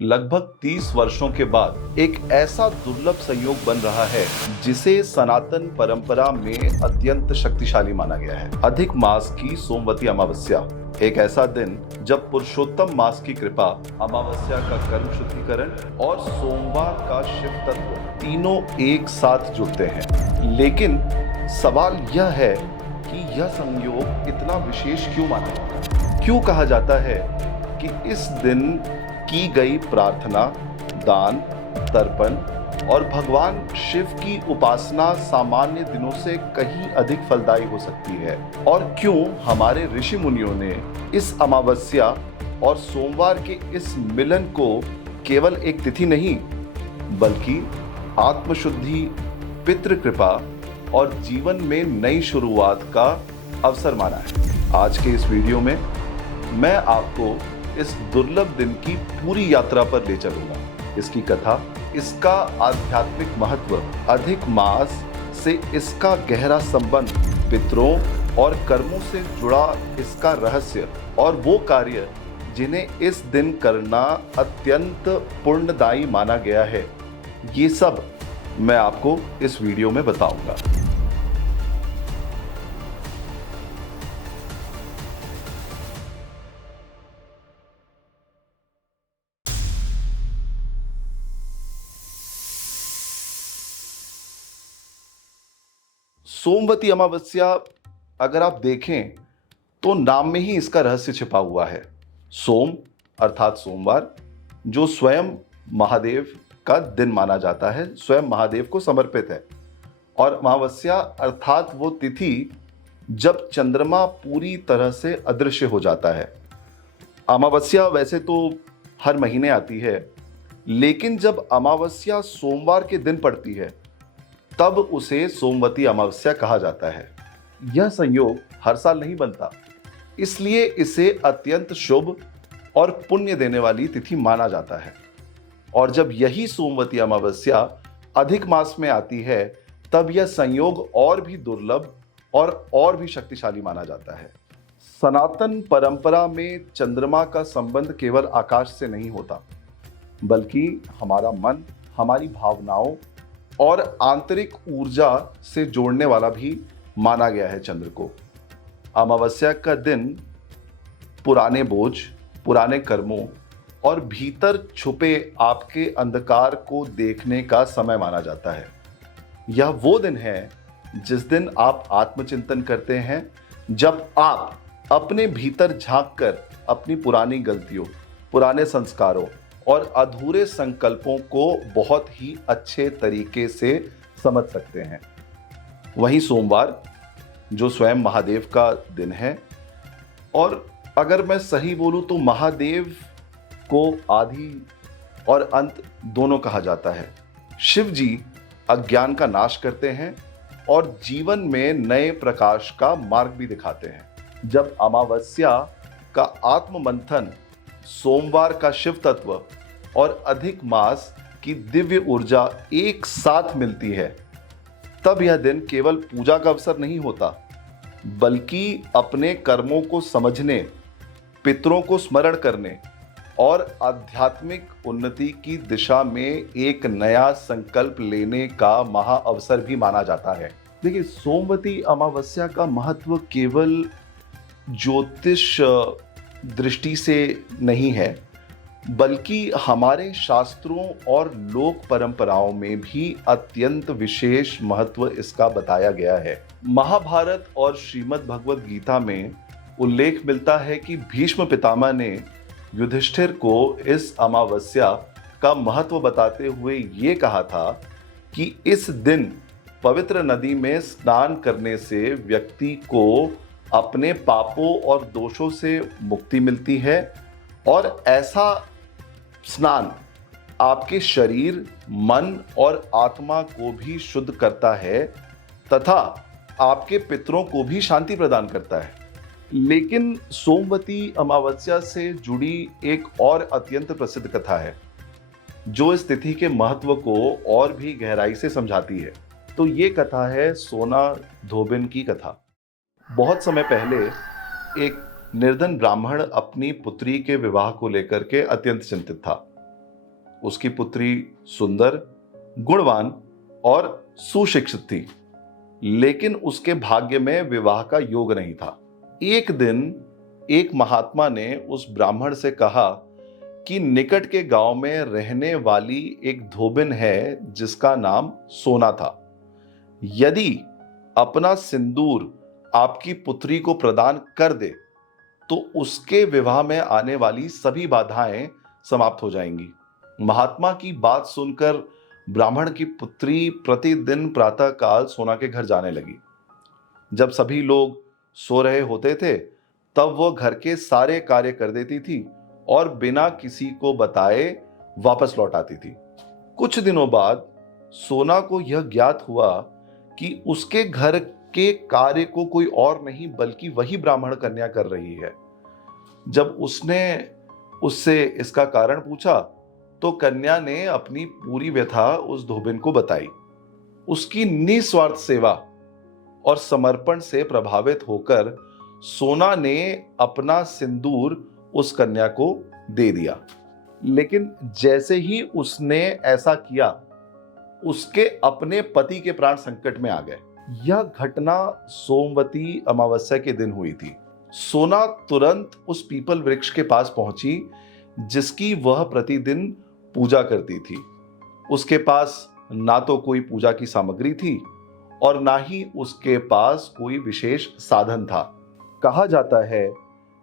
लगभग 30 वर्षों के बाद एक ऐसा दुर्लभ संयोग बन रहा है जिसे सनातन परंपरा में अत्यंत शक्तिशाली माना गया है। अधिक मास की सोमवती अमावस्या, एक ऐसा दिन जब पुरुषोत्तम मास की कृपा, अमावस्या का कर्म शुद्धिकरण और सोमवार का शिव तत्व तीनों एक साथ जुड़ते हैं। लेकिन सवाल यह है कि यह संयोग इतना विशेष क्यों माना जाता है? क्यों कहा जाता है कि इस दिन की गई प्रार्थना, दान, तर्पण और भगवान शिव की उपासना सामान्य दिनों से कहीं अधिक फलदायी हो सकती है? और क्यों हमारे ऋषि मुनियों ने इस अमावस्या और सोमवार के इस मिलन को केवल एक तिथि नहीं बल्कि आत्मशुद्धि, पितृ कृपा और जीवन में नई शुरुआत का अवसर माना है? आज के इस वीडियो में मैं आपको इस दुर्लभ दिन की पूरी यात्रा पर ले चलूंगा। इसकी कथा, इसका आध्यात्मिक महत्व, अधिक मास से इसका गहरा संबंध, पितरों और कर्मों से जुड़ा इसका रहस्य और वो कार्य जिन्हें इस दिन करना अत्यंत पुण्यदायी माना गया है, ये सब मैं आपको इस वीडियो में बताऊंगा। सोमवती अमावस्या अगर आप देखें तो नाम में ही इसका रहस्य छिपा हुआ है। सोम अर्थात सोमवार, जो स्वयं महादेव का दिन माना जाता है, स्वयं महादेव को समर्पित है। और अमावस्या अर्थात वो तिथि जब चंद्रमा पूरी तरह से अदृश्य हो जाता है। अमावस्या वैसे तो हर महीने आती है, लेकिन जब अमावस्या सोमवार के दिन पड़ती है तब उसे सोमवती अमावस्या कहा जाता है। यह संयोग हर साल नहीं बनता, इसलिए इसे अत्यंत शुभ और पुण्य देने वाली तिथि माना जाता है। और जब यही सोमवती अमावस्या अधिक मास में आती है तब यह संयोग और भी दुर्लभ और भी शक्तिशाली माना जाता है। सनातन परंपरा में चंद्रमा का संबंध केवल आकाश से नहीं होता, बल्कि हमारा मन, हमारी भावनाओं और आंतरिक ऊर्जा से जोड़ने वाला भी माना गया है चंद्र को। अमावस्या का दिन पुराने बोझ, पुराने कर्मों और भीतर छुपे आपके अंधकार को देखने का समय माना जाता है। यह वो दिन है जिस दिन आप आत्मचिंतन करते हैं, जब आप अपने भीतर झांककर अपनी पुरानी गलतियों, पुराने संस्कारों और अधूरे संकल्पों को बहुत ही अच्छे तरीके से समझ सकते हैं। वहीं सोमवार, जो स्वयं महादेव का दिन है, और अगर मैं सही बोलूं तो महादेव को आदि और अंत दोनों कहा जाता है। शिव जी अज्ञान का नाश करते हैं और जीवन में नए प्रकाश का मार्ग भी दिखाते हैं। जब अमावस्या का आत्म मंथन, सोमवार का शिव तत्व और अधिक मास की दिव्य ऊर्जा एक साथ मिलती है, तब यह दिन केवल पूजा का अवसर नहीं होता, बल्कि अपने कर्मों को समझने, पितरों को स्मरण करने और आध्यात्मिक उन्नति की दिशा में एक नया संकल्प लेने का महा अवसर भी माना जाता है। देखिए, सोमवती अमावस्या का महत्व केवल ज्योतिष दृष्टि से नहीं है, बल्कि हमारे शास्त्रों और लोक परंपराओं में भी अत्यंत विशेष महत्व इसका बताया गया है। महाभारत और श्रीमद् भगवद गीता में उल्लेख मिलता है कि भीष्म पितामह ने युधिष्ठिर को इस अमावस्या का महत्व बताते हुए ये कहा था कि इस दिन पवित्र नदी में स्नान करने से व्यक्ति को अपने पापों और दोषों से मुक्ति मिलती है, और ऐसा स्नान आपके शरीर, मन और आत्मा को भी शुद्ध करता है तथा आपके पितरों को भी शांति प्रदान करता है। लेकिन सोमवती अमावस्या से जुड़ी एक और अत्यंत प्रसिद्ध कथा है, जो इस तिथि के महत्व को और भी गहराई से समझाती है। तो ये कथा है सोना धोबिन की कथा। बहुत समय पहले एक निर्धन ब्राह्मण अपनी पुत्री के विवाह को लेकर के अत्यंत चिंतित था। उसकी पुत्री सुंदर, गुणवान और सुशिक्षित थी, लेकिन उसके भाग्य में विवाह का योग नहीं था। एक दिन एक महात्मा ने उस ब्राह्मण से कहा कि निकट के गांव में रहने वाली एक धोबिन है जिसका नाम सोना था। यदि अपना सिंदूर आपकी पुत्री को प्रदान कर दे तो उसके विवाह में आने वाली सभी बाधाएं समाप्त हो जाएंगी। महात्मा की बात सुनकर ब्राह्मण की पुत्री प्रतिदिन प्रातःकाल सोना के घर जाने लगी। जब सभी लोग सो रहे होते थे तब वह घर के सारे कार्य कर देती थी और बिना किसी को बताए वापस लौट आती थी। कुछ दिनों बाद सोना को यह ज्ञात हुआ कि उसके घर के कार्य को कोई और नहीं बल्कि वही ब्राह्मण कन्या कर रही है। जब उसने उससे इसका कारण पूछा तो कन्या ने अपनी पूरी व्यथा उस धोबिन को बताई। उसकी निस्वार्थ सेवा और समर्पण से प्रभावित होकर सोना ने अपना सिंदूर उस कन्या को दे दिया। लेकिन जैसे ही उसने ऐसा किया उसके अपने पति के प्राण संकट में आ गए। यह घटना सोमवती अमावस्या के दिन हुई थी। सोना तुरंत उस पीपल वृक्ष के पास पहुंची जिसकी वह प्रतिदिन पूजा करती थी। उसके पास ना तो कोई पूजा की सामग्री थी और ना ही उसके पास कोई विशेष साधन था। कहा जाता है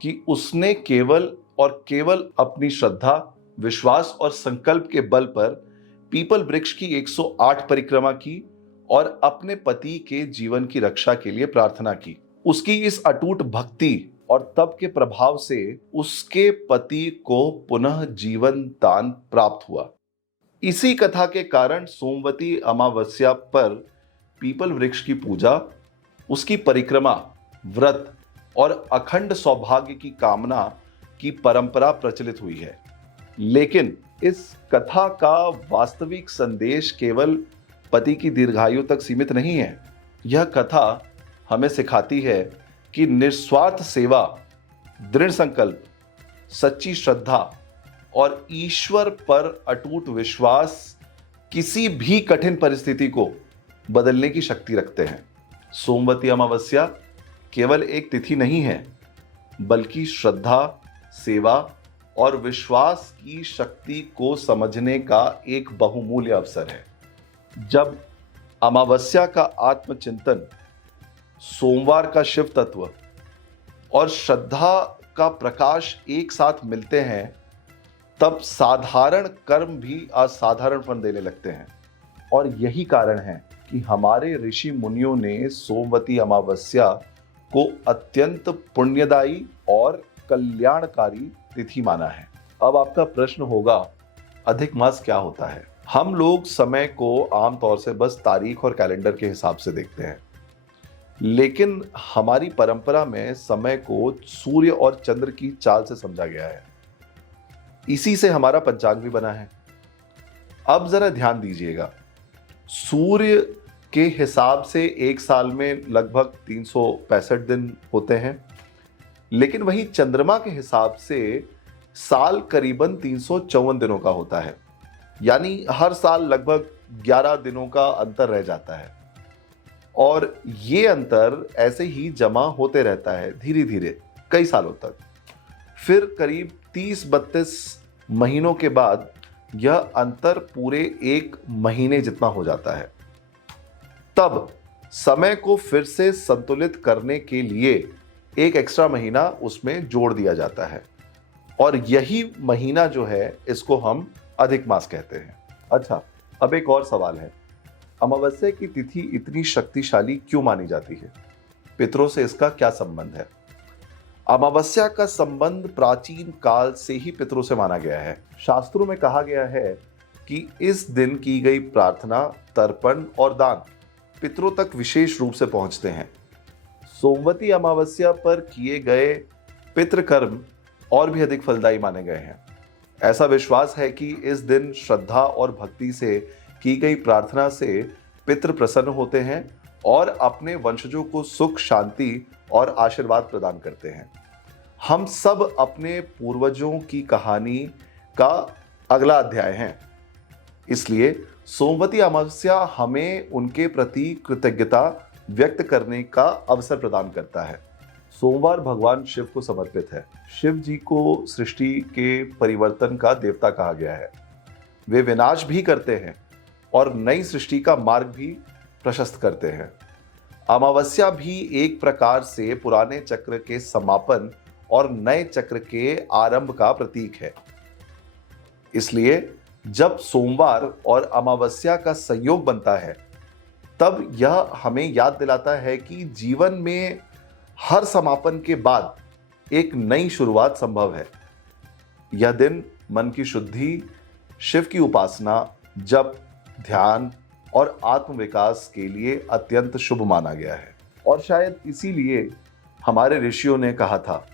कि उसने केवल और केवल अपनी श्रद्धा, विश्वास और संकल्प के बल पर पीपल वृक्ष की 108 परिक्रमा की और अपने पति के जीवन की रक्षा के लिए प्रार्थना की। उसकी इस अटूट भक्ति और तप के प्रभाव से उसके पति को पुनः जीवन दान प्राप्त हुआ। इसी कथा के कारण सोमवती अमावस्या पर पीपल वृक्ष की पूजा, उसकी परिक्रमा, व्रत और अखंड सौभाग्य की कामना की परंपरा प्रचलित हुई है। लेकिन इस कथा का वास्तविक संदेश केवल पति की दीर्घायु तक सीमित नहीं है। यह कथा हमें सिखाती है कि निस्वार्थ सेवा, दृढ़ संकल्प, सच्ची श्रद्धा और ईश्वर पर अटूट विश्वास किसी भी कठिन परिस्थिति को बदलने की शक्ति रखते हैं। सोमवती अमावस्या केवल एक तिथि नहीं है बल्कि श्रद्धा, सेवा और विश्वास की शक्ति को समझने का एक बहुमूल्य अवसर है। जब अमावस्या का आत्मचिंतन, सोमवार का शिव तत्व और श्रद्धा का प्रकाश एक साथ मिलते हैं तब साधारण कर्म भी असाधारण फल देने लगते हैं। और यही कारण है कि हमारे ऋषि मुनियों ने सोमवती अमावस्या को अत्यंत पुण्यदायी और कल्याणकारी तिथि माना है। अब आपका प्रश्न होगा, अधिक मास क्या होता है? हम लोग समय को आमतौर से बस तारीख और कैलेंडर के हिसाब से देखते हैं, लेकिन हमारी परंपरा में समय को सूर्य और चंद्र की चाल से समझा गया है। इसी से हमारा पंचांग भी बना है। अब जरा ध्यान दीजिएगा, सूर्य के हिसाब से एक साल में लगभग 365 दिन होते हैं, लेकिन वही चंद्रमा के हिसाब से साल करीबन 354 दिनों का होता है। यानी हर साल लगभग 11 दिनों का अंतर रह जाता है और ये अंतर ऐसे ही जमा होते रहता है धीरे धीरे कई सालों तक। फिर करीब 30-32 महीनों के बाद यह अंतर पूरे एक महीने जितना हो जाता है। तब समय को फिर से संतुलित करने के लिए एक एक्स्ट्रा महीना उसमें जोड़ दिया जाता है और यही महीना जो है इसको हम अधिक मास कहते हैं। अच्छा, अब एक और सवाल है, अमावस्या की तिथि इतनी शक्तिशाली क्यों मानी जाती है? पितरों से इसका क्या संबंध है? अमावस्या का संबंध प्राचीन काल से ही पितरों से माना गया है। शास्त्रों में कहा गया है कि इस दिन की गई प्रार्थना, तर्पण और दान पितरों तक विशेष रूप से पहुंचते हैं। सोमवती अमावस्या पर किए गए पितृकर्म और भी अधिक फलदायी माने गए हैं। ऐसा विश्वास है कि इस दिन श्रद्धा और भक्ति से की गई प्रार्थना से पितृ प्रसन्न होते हैं और अपने वंशजों को सुख, शांति और आशीर्वाद प्रदान करते हैं। हम सब अपने पूर्वजों की कहानी का अगला अध्याय है। इसलिए सोमवती अमावस्या हमें उनके प्रति कृतज्ञता व्यक्त करने का अवसर प्रदान करता है। सोमवार भगवान शिव को समर्पित है। शिव जी को सृष्टि के परिवर्तन का देवता कहा गया है। वे विनाश भी करते हैं और नई सृष्टि का मार्ग भी प्रशस्त करते हैं। अमावस्या भी एक प्रकार से पुराने चक्र के समापन और नए चक्र के आरंभ का प्रतीक है। इसलिए जब सोमवार और अमावस्या का संयोग बनता है, तब यह हमें याद दिलाता है कि जीवन में हर समापन के बाद एक नई शुरुआत संभव है। यह दिन मन की शुद्धि, शिव की उपासना, जप, ध्यान और आत्मविकास के लिए अत्यंत शुभ माना गया है। और शायद इसीलिए हमारे ऋषियों ने कहा था,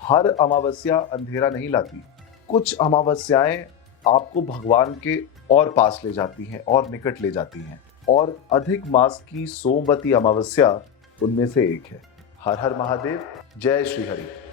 हर अमावस्या अंधेरा नहीं लाती। कुछ अमावस्याएं आपको भगवान के और पास ले जाती हैं और निकट ले जाती हैं, और अधिक मास की सोमवती अमावस्या उनमें से एक है। हर हर महादेव। जय श्री हरि।